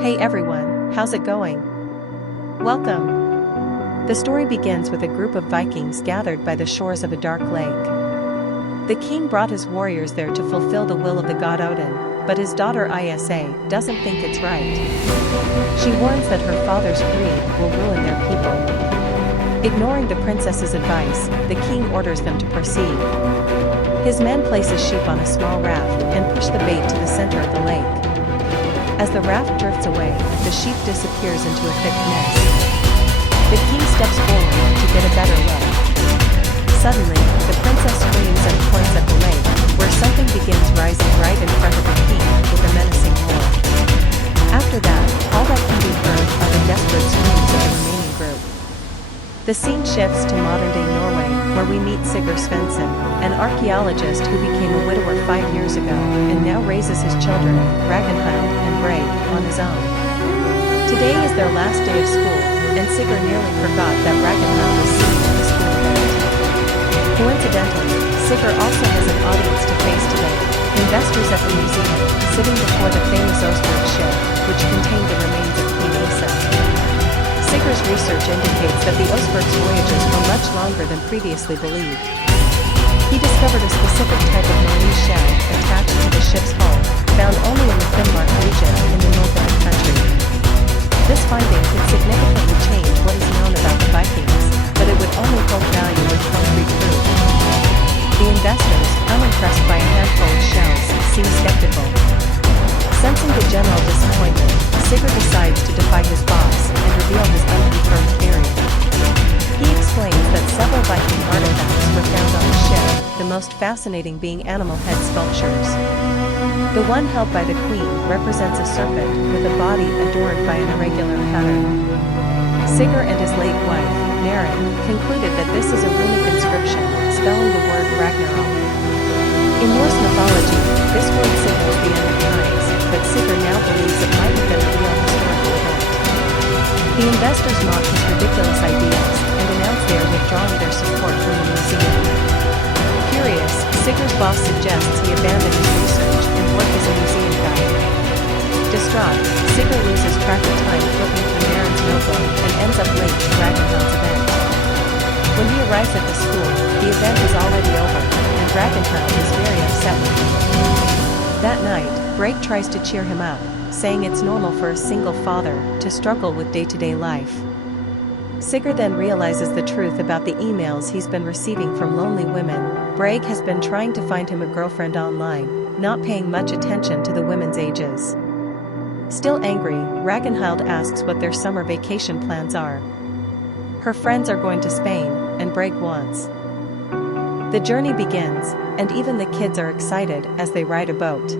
Hey everyone, how's it going? Welcome! The story begins with a group of Vikings gathered by the shores of a dark lake. The king brought his warriors there to fulfill the will of the god Odin, but his daughter Isa doesn't think it's right. She warns that her father's greed will ruin their people. Ignoring the princess's advice, the king orders them to proceed. His men place a sheep on a small raft and push the bait to the center of the lake. As the raft drifts away, the sheep disappears into a thick mist. The king steps forward to get a better look. Suddenly, the princess screams and points at the lake, where something begins rising right in front of the king with a menacing roar. After that, all that can be heard are the desperate screams of the remaining group. The scene shifts to modern-day Norway, where we meet Sigurd Svensson, an archaeologist who became a widower 5 years ago and now raises his children, Ragnhild and Brage, on his own. Today is their last day of school, and Sigurd nearly forgot that Ragnhild was seen at the school event. Coincidentally, Sigurd also has an audience to face today, investors at the museum, sitting before the famous Oseberg ship, which contained the remains of Queen Asa. Sigurd's research indicates that the Oseberg's voyages were much longer than previously believed. He discovered a specific type of marine shell attached to the ship's hull, found only in the Finnmark region in the north of the country. This finding could significantly change what is known about the Vikings, but it would only hold value with concrete proof. The investors, unimpressed by a handful of shells, seem skeptical. Sensing the general disappointment, Sigurd decides to defy his boss and reveal his unconfirmed theory. He explains that several Viking artifacts were found on the ship, the most fascinating being animal head sculptures. The one held by the queen represents a serpent with a body adorned by an irregular pattern. Sigurd and his late wife, Maren, concluded that this is a runic inscription, spelling the word Ragnarok. In Norse mythology, this word signals the end of times, but Sigurd now believes it might have been a real historical event. The investors mock his ridiculous ideas and announce they are withdrawing their support from the museum. Furious, Sigurd's boss suggests he abandon his research and work as a museum guide. Distraught, Sigurd loses track of time flipping through Maren's notebook and ends up late to Ragnhild's event. When he arrives at the school, the event is already over, and Ragnhild is very upset with him. That night, Brage tries to cheer him up, saying it's normal for a single father to struggle with day-to-day life. Sigurd then realizes the truth about the emails he's been receiving from lonely women. Brage has been trying to find him a girlfriend online, not paying much attention to the women's ages. Still angry, Ragnhild asks what their summer vacation plans are. Her friends are going to Spain, and Brage wants. The journey begins, and even the kids are excited as they ride a boat.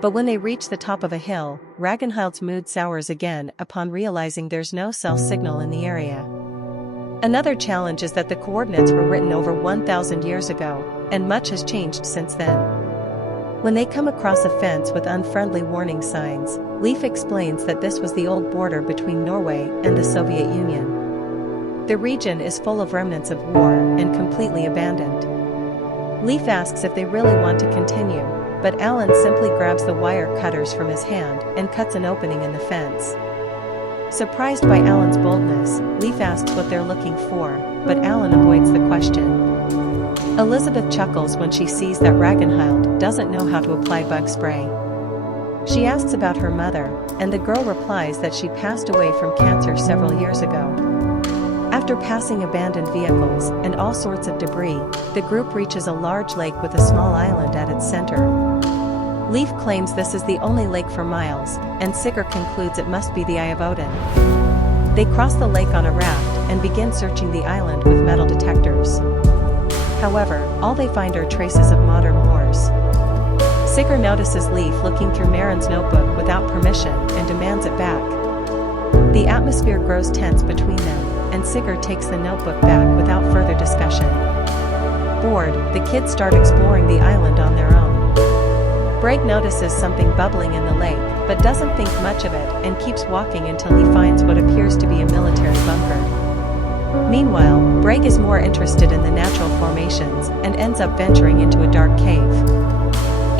But when they reach the top of a hill, Ragnhild's mood sours again upon realizing there's no cell signal in the area. Another challenge is that the coordinates were written over 1,000 years ago, and much has changed since then. When they come across a fence with unfriendly warning signs, Leif explains that this was the old border between Norway and the Soviet Union. The region is full of remnants of war and completely abandoned. Leif asks if they really want to continue, but Alan simply grabs the wire cutters from his hand and cuts an opening in the fence. Surprised by Alan's boldness, Leif asks what they're looking for, but Alan avoids the question. Elizabeth chuckles when she sees that Ragnhild doesn't know how to apply bug spray. She asks about her mother, and the girl replies that she passed away from cancer several years ago. After passing abandoned vehicles and all sorts of debris, the group reaches a large lake with a small island at its center. Leif claims this is the only lake for miles, and Sigurd concludes it must be the Eye of Odin. They cross the lake on a raft and begin searching the island with metal detectors. However, all they find are traces of modern wars. Sigurd notices Leif looking through Maren's notebook without permission and demands it back. The atmosphere grows tense between them, and Sigurd takes the notebook back without further discussion. Bored, the kids start exploring the island on their own. Brage notices something bubbling in the lake, but doesn't think much of it and keeps walking until he finds what appears to be a military bunker. Meanwhile, Brage is more interested in the natural formations and ends up venturing into a dark cave.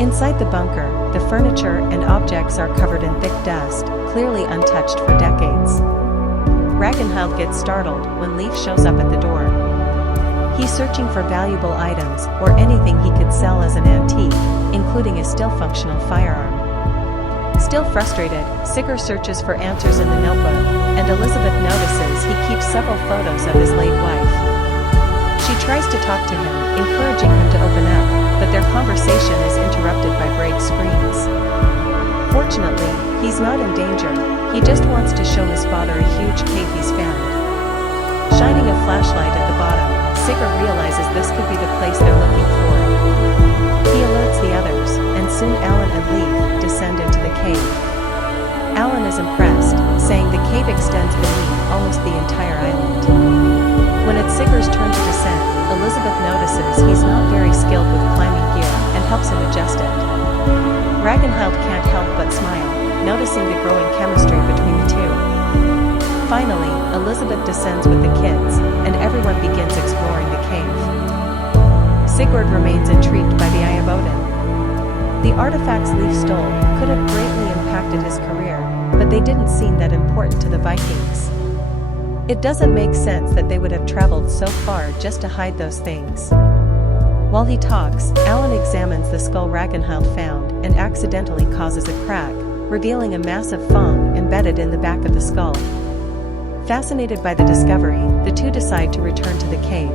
Inside the bunker, the furniture and objects are covered in thick dust, clearly untouched for decades. Ragnhild gets startled when Leif shows up at the door. He's searching for valuable items or anything he could sell as an antique, including a still functional firearm. Still frustrated, Sigurd searches for answers in the notebook, and Elizabeth notices he keeps several photos of his late wife. She tries to talk to him, encouraging him to open up, but their conversation is interrupted by Brave's screams. Fortunately, he's not in danger, he just wants to show his father a huge cave he's found. Shining a flashlight at the bottom, Sigurd realizes this could be the place they're looking for. He alerts the others, and soon Alan and Leif descend into the cave. Alan is impressed, saying the cave extends beneath almost the entire island. When it's Sigurd's turn to descend, Elizabeth notices he's not very skilled with climbing gear and helps him adjust it. Ragnhild can't help but smile, noticing the growing chemistry between the two. Finally, Elizabeth descends with the kids, and everyone begins exploring the cave. Sigurd remains intrigued by the Eye of Odin. The artifacts Leif stole could have greatly impacted his career, but they didn't seem that important to the Vikings. It doesn't make sense that they would have traveled so far just to hide those things. While he talks, Alan examines the skull Ragnhild found and accidentally causes a crack, revealing a massive fang embedded in the back of the skull. Fascinated by the discovery, the two decide to return to the cave.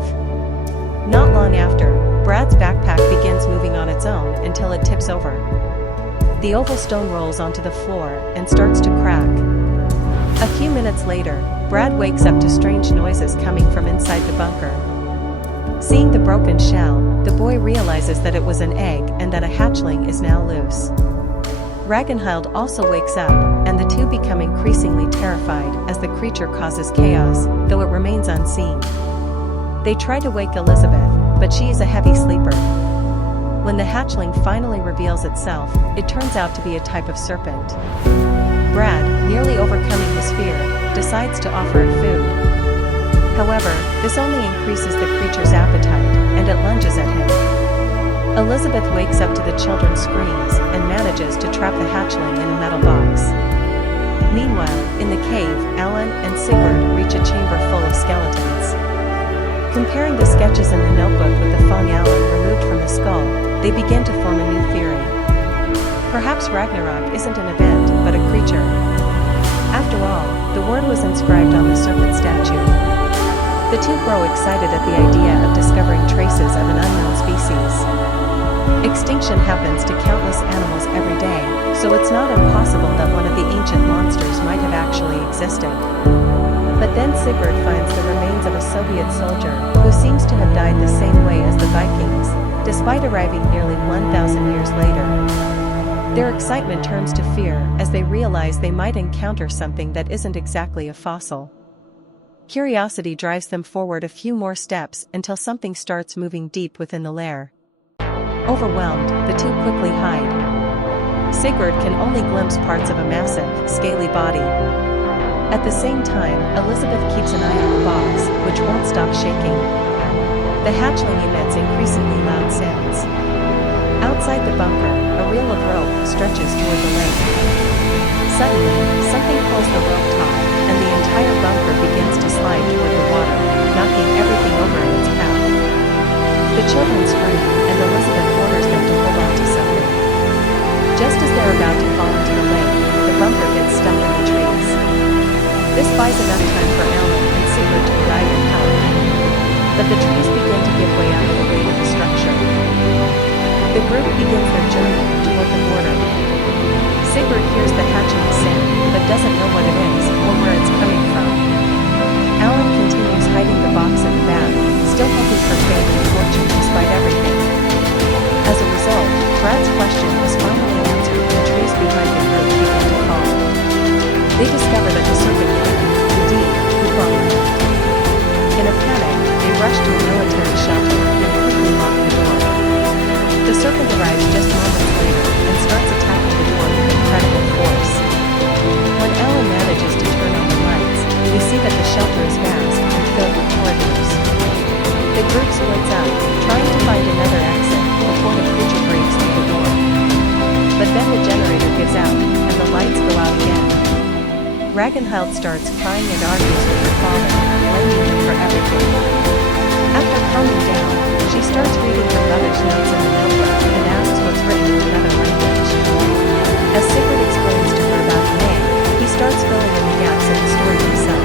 Not long after, Brad's backpack begins moving on its own until it tips over. The oval stone rolls onto the floor and starts to crack. A few minutes later, Brad wakes up to strange noises coming from inside the bunker. Seeing the broken shell, the boy realizes that it was an egg and that a hatchling is now loose. Ragnhild also wakes up, and the two become increasingly terrified as the creature causes chaos, though it remains unseen. They try to wake Elizabeth, but she is a heavy sleeper. When the hatchling finally reveals itself, it turns out to be a type of serpent. Brad, nearly overcoming his fear, decides to offer it food. However, this only increases the creature's appetite, and it lunges at him. Elizabeth wakes up to the children's screams and manages to trap the hatchling in a metal box. Meanwhile, in the cave, Alan and Sigurd reach a chamber full of skeletons. Comparing the sketches in the notebook with the fang Alan removed from the skull, they begin to form a new theory. Perhaps Ragnarok isn't an event, but a creature. After all, the word was inscribed on the serpent statue. The two grow excited at the idea of discovering traces of an unknown species. Extinction happens to countless animals every day, so it's not impossible that one of the ancient monsters might have actually existed. But then Sigurd finds the remains of a Soviet soldier who seems to have died the same way as the Vikings, despite arriving nearly 1,000 years later. Their excitement turns to fear as they realize they might encounter something that isn't exactly a fossil. Curiosity drives them forward a few more steps until something starts moving deep within the lair. Overwhelmed, the two quickly hide. Sigurd can only glimpse parts of a massive, scaly body. At the same time, Elizabeth keeps an eye on the box, which won't stop shaking. The hatchling emits increasingly loud sounds. Outside the bunker, a reel of rope stretches toward the lake. Suddenly, something pulls the rope taut, and the entire bunker begins to slide toward the water, knocking everything over in its path. The children scream, and Elizabeth orders them to hold on to something. Just as they're about to fall into the lake, the bunker gets stuck in the trees. This buys enough time for Alan and Sigurd to arrive and help. But the trees begin to give way under the weight of the structure. The group begins their journey toward the border. Sigurd hears the hatchling sound, but doesn't know what it is or where it's coming from. Alan continues hiding the box in the bag, still hoping for fame and fortune despite everything. As a result, Brad's question was finally answered when the trees behind the group began to fall. They discover that the serpent king, indeed, Wukong lived. In a panic, they rush to a military shelter and quickly lock the door. The serpent arrives just moments later and starts attacking the door with incredible force. Ragnhild starts crying and argues with her father, blaming him for everything. After calming down, she starts reading her mother's notes in the notebook and asks what's written in another language. As Sigurd explains to her about May, he starts filling in the gaps in the story himself.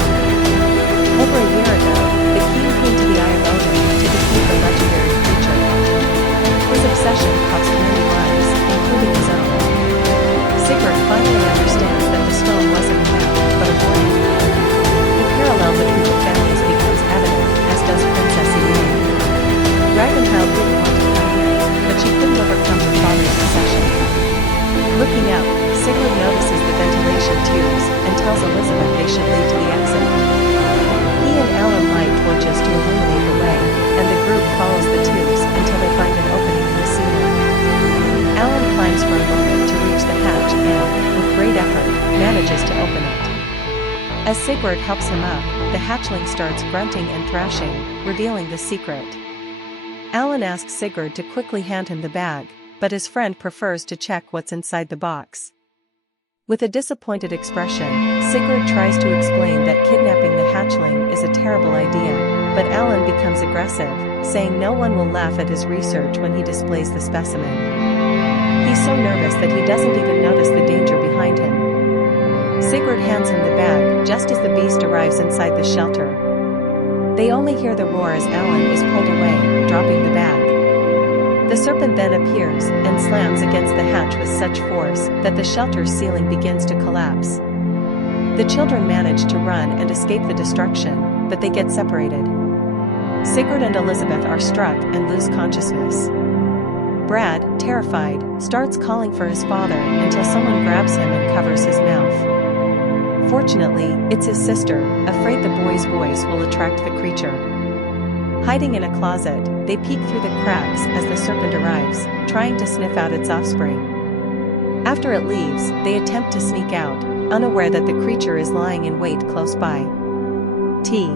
Over a year ago, the king came to the Eye of Odin to defeat the legendary creature. His obsession cost many lives, including his own. Sigurd finally understands that the stone wasn't a map, but a warning. The parallel between the families becomes evident, as does Princess Elaine. Ragnhild didn't want to come here, but she couldn't overcome her father's obsession. Looking out, Sigurd notices the ventilation tubes and tells Elizabeth they should lead to the exit. He and Alan light torches to illuminate the way, and the group follows the tubes until they find an opening in the ceiling. Alan climbs for a moment to reach the hatch and, with great effort, manages to open it. As Sigurd helps him up, the hatchling starts grunting and thrashing, revealing the secret. Alan asks Sigurd to quickly hand him the bag, but his friend prefers to check what's inside the box. With a disappointed expression, Sigurd tries to explain that kidnapping the hatchling is a terrible idea, but Alan becomes aggressive, saying no one will laugh at his research when he displays the specimen. He's so nervous that he doesn't even notice the danger behind him. Sigurd hands him the bag just as the beast arrives inside the shelter. They only hear the roar as Alan is pulled away, dropping the bag. The serpent then appears and slams against the hatch with such force that the shelter's ceiling begins to collapse. The children manage to run and escape the destruction, but they get separated. Sigurd and Elizabeth are struck and lose consciousness. Brad, terrified, starts calling for his father until someone grabs him and covers his mouth. Fortunately, it's his sister, afraid the boy's voice will attract the creature. Hiding in a closet, they peek through the cracks as the serpent arrives, trying to sniff out its offspring. After it leaves, they attempt to sneak out, unaware that the creature is lying in wait close by. T.